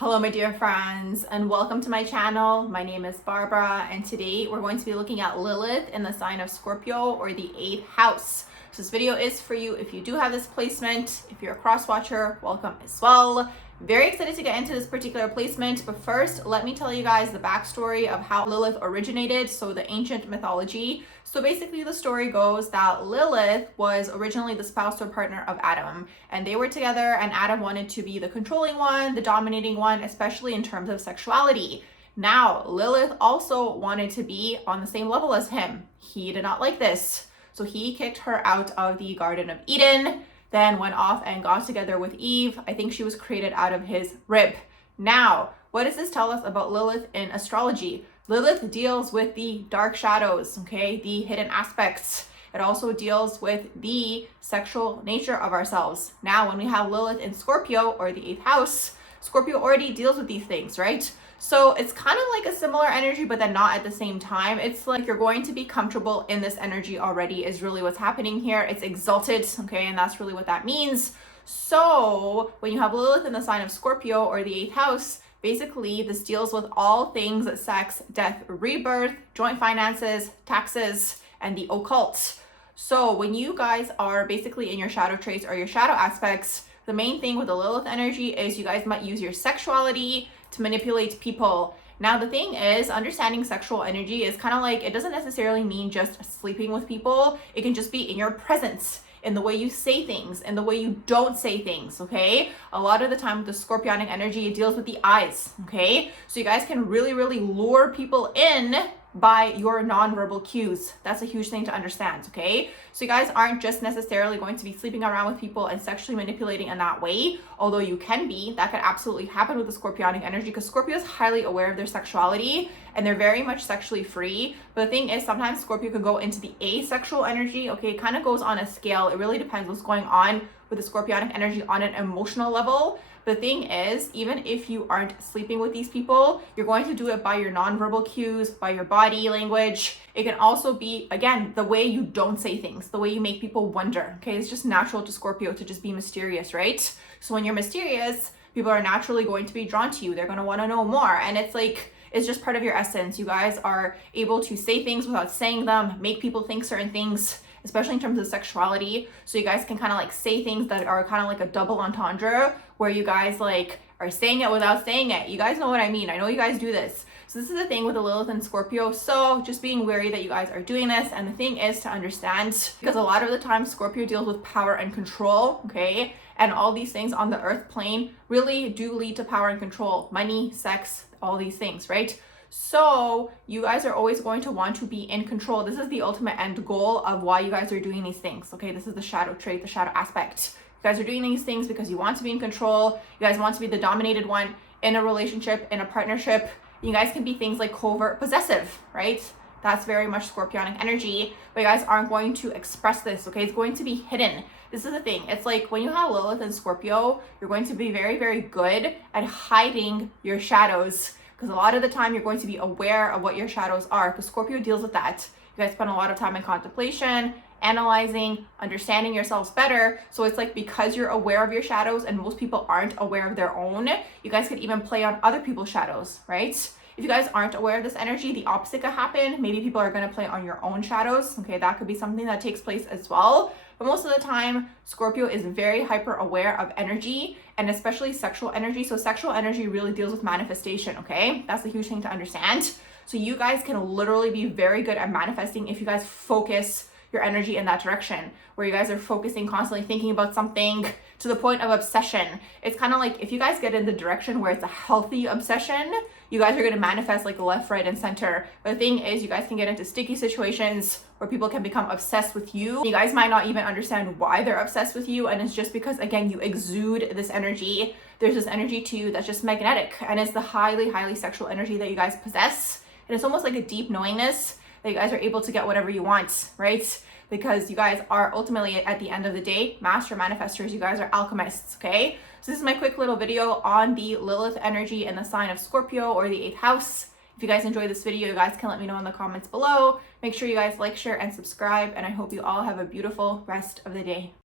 Hello my dear friends, and welcome to my channel. My name is Barbara, and today we're going to be looking at Lilith in the sign of Scorpio, or the 8th house. So this video is for you if you do have this placement. If you're a cross watcher, welcome as well. Very excited to get into this particular placement, but first let me tell you guys the backstory of how Lilith originated, so the ancient mythology. So basically the story goes that Lilith was originally the spouse or partner of Adam, and they were together, and Adam wanted to be the controlling one, the dominating one, especially in terms of sexuality. Now, Lilith also wanted to be on the same level as him. He did not like this, so he kicked her out of the Garden of Eden, then went off and got together with Eve. I think she was created out of his rib. Now, what does this tell us about Lilith in astrology? Lilith deals with the dark shadows, okay, the hidden aspects. It also deals with the sexual nature of ourselves. Now, when we have Lilith in Scorpio, or the 8th house, Scorpio already deals with these things, right? So it's kind of like a similar energy, but then not at the same time. It's like you're going to be comfortable in this energy already is really what's happening here. It's exalted, okay? And that's really what that means. So when you have Lilith in the sign of Scorpio, or the 8th house, basically this deals with all things sex, death, rebirth, joint finances, taxes, and the occult. So when you guys are basically in your shadow traits or your shadow aspects, the main thing with the Lilith energy is you guys might use your sexuality to manipulate people. Now, the thing is, understanding sexual energy is kind of like, it doesn't necessarily mean just sleeping with people. It can just be in your presence, in the way you say things, in the way you don't say things, okay? A lot of the time with the Scorpionic energy, it deals with the eyes, okay? So you guys can really lure people in by your nonverbal cues. That's a huge thing to understand, okay? So you guys aren't just necessarily going to be sleeping around with people and sexually manipulating in that way, although you can be. That could absolutely happen with the Scorpionic energy, because Scorpio is highly aware of their sexuality and they're very much sexually free. But the thing is, sometimes Scorpio could go into the asexual energy, okay? It kind of goes on a scale. It really depends what's going on with the Scorpionic energy on an emotional level. The thing is, even if you aren't sleeping with these people, you're going to do it by your nonverbal cues, by your body language. It can also be, again, the way you don't say things, the way you make people wonder, okay? It's just natural to Scorpio to just be mysterious, right? So when you're mysterious, people are naturally going to be drawn to you. They're going to want to know more. And it's like, it's just part of your essence. You guys are able to say things without saying them, make people think certain things, especially in terms of sexuality. So you guys can kind of like say things that are kind of like a double entendre, where you guys like are saying it without saying it. You guys know what I mean. I know you guys do this. So this is the thing with the Lilith and Scorpio. So just being wary that you guys are doing this. And the thing is to understand, because a lot of the time Scorpio deals with power and control, okay? And all these things on the earth plane really do lead to power and control, money, sex, all these things, right? So you guys are always going to want to be in control. This is the ultimate end goal of why you guys are doing these things, okay? This is the shadow trait, the shadow aspect. You guys are doing these things because you want to be in control. You guys want to be the dominated one in a relationship, in a partnership. You guys can be things like covert possessive, right? That's very much Scorpionic energy, but you guys aren't going to express this, okay? It's going to be hidden. This is the thing. It's like when you have Lilith and Scorpio, you're going to be very good at hiding your shadows, because a lot of the time you're going to be aware of what your shadows are, because Scorpio deals with that. You guys spend a lot of time in contemplation, analyzing, understanding yourselves better. So it's like, because you're aware of your shadows and most people aren't aware of their own, you guys could even play on other people's shadows, right? If you guys aren't aware of this energy, the opposite could happen. Maybe people are going to play on your own shadows, okay? That could be something that takes place as well. But most of the time, Scorpio is very hyper aware of energy, and especially sexual energy. So sexual energy really deals with manifestation, okay? That's a huge thing to understand. So you guys can literally be very good at manifesting if you guys focus your energy in that direction, where you guys are focusing, constantly thinking about something to the point of obsession. It's kind of like, if you guys get in the direction where it's a healthy obsession, you guys are going to manifest like left, right, and center. But the thing is, you guys can get into sticky situations where people can become obsessed with you. You guys might not even understand why they're obsessed with you, and it's just because, again, you exude this energy. There's this energy to you that's just magnetic, and it's the highly sexual energy that you guys possess. And it's almost like a deep knowingness that you guys are able to get whatever you want, right? Because you guys are ultimately, at the end of the day, master manifestors. You guys are alchemists, okay? So this is my quick little video on the Lilith energy in the sign of Scorpio, or the 8th house. If you guys enjoyed this video, you guys can let me know in the comments below. Make sure you guys like, share, and subscribe, and I hope you all have a beautiful rest of the day.